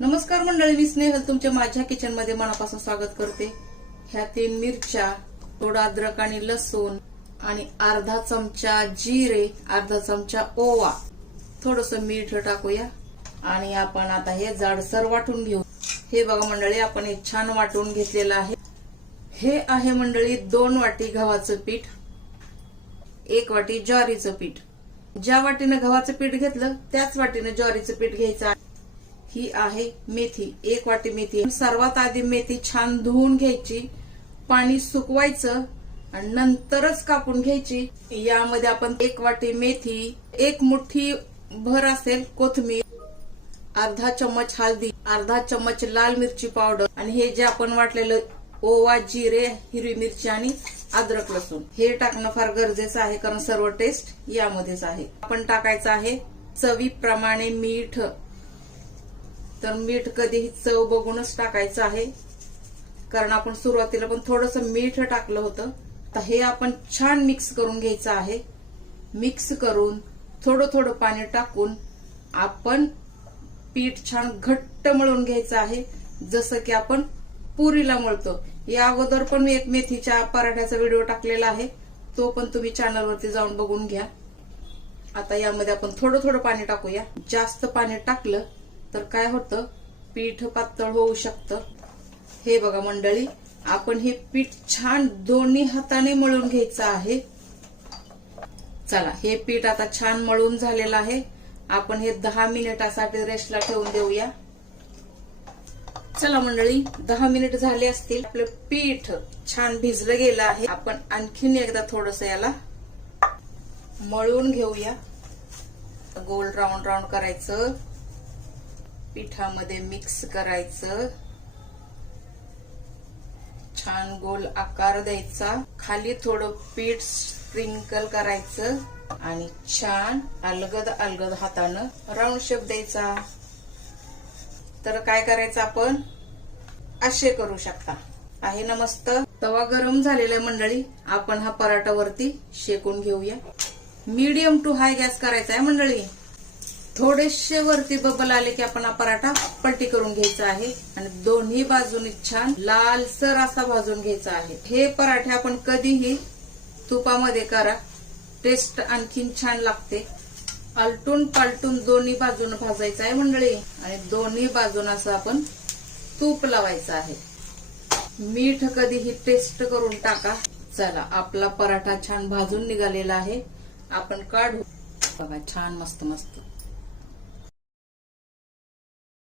नमस्कार मंडळी, मी स्नेहल तुमच्या माझ्या किचन मध्ये मनापासून स्वागत करते। ह्या 3 मिरच्या, थोडा अद्रक आणि लसूण आणि अर्धा चमचा जिरे, अर्धा चमचा ओवा, थोडस मीठ टाकूया आणि आपण आता हे जाडसर वाटून घेऊ। हे बघा मंडळी, आपण हे छान वाटून घेतलेलं आहे। हे आहे मंडळी 2 वाटी गव्हाचं पीठ, 1 वाटी ज्वारीचं पीठ। ज्या वाटीने गव्हाचं पीठ घेतलं त्याच वाटीने ज्वारीचं पीठ घ्यायचं आहे। ही आहे मेथी, 1 वाटी मेथी। सर्वात आधी मेथी छान धुवून घ्यायची, पाणी सुकवायचं आणि नंतरच कापून घ्यायची। यामध्ये आपण 1 वाटी मेथी, 1 मुठ्ठी भर असेल कोथिंबीर, अर्धा चम्मच हळदी, अर्धा चम्मच लाल मिरची पावडर आणि हे जे आपण वाटलेलं ओवा, जिरे, हिरवी मिरची आणि अद्रक लसूण हे टाकणं फार गरजेचं आहे, कारण सर्व टेस्ट यामध्येच आहे। आपण टाकायचं आहे चवीप्रमाणे मीठ। तर मीठ कधीही चव बघूनच टाकायचं आहे, कारण आपण सुरुवातीला पण थोडस मीठ टाकलं होतं। तर हे आपण छान मिक्स करून घ्यायचं आहे। मिक्स करून थोडं थोडं पाणी टाकून आपण पीठ छान घट्ट मळून घ्यायचं आहे, जसं की आपण पुरीला मळतो। या अगोदर पण मी एक मेथीच्या पराठ्याचा व्हिडिओ टाकलेला आहे, तो पण तुम्ही चॅनलवरती जाऊन बघून घ्या। आता यामध्ये आपण थोडं थोडं पाणी टाकूया। जास्त पाणी टाकलं तर काय होतं, पीठ पातळ होऊ शकतं। हे बघा मंडळी, आपण हे पीठ छान दोन्ही हाताने मळून घ्यायचं आहे। चला, हे पीठ आता छान मळून झालेलं आहे। आपण हे 10 मिनिटासाठी रेस्टला ठेवून देऊया। चला मंडळी, 10 मिनिट झाले असतील। आपलं पीठ छान भिजलं गेलं आहे। आपण आणखीन एकदा थोडस याला मळून घेऊया। गोल राऊंड राऊंड करायचं, पिठामध्ये मिक्स करायचं, छान गोल आकार द्यायचा, खाली थोडं पीठ स्प्रिंकल करायचं आणि छान अलगद अलगद हातानं राऊंड शेप द्यायचा। तर काय करायचं, आपण असे करू शकता। आहे ना मस्त। तवा गरम झालेला आहे मंडळी, आपण हा पराठा वरती शेकून घेऊया। मीडियम टू हाय गॅस करायचा आहे मंडळी। थोडेसे वरती बबल आले की आपण हा पराठा पलटी करून घ्यायचा आहे आणि दोन्ही बाजूने छान लालसर असा भाजून घ्यायचा आहे। हे पराठे आपण कधीही तुपामध्ये करा, टेस्ट आणखीन छान लागते। आलटून पालटून दोन्ही बाजून भाजायचं आहे मंडळी आणि दोन्ही बाजून असं आपण तूप लावायचं आहे। मीठ कधीही टेस्ट करून टाका। चला, आपला पराठा छान भाजून निघालेला आहे, आपण काढू। बघा छान मस्त मस्त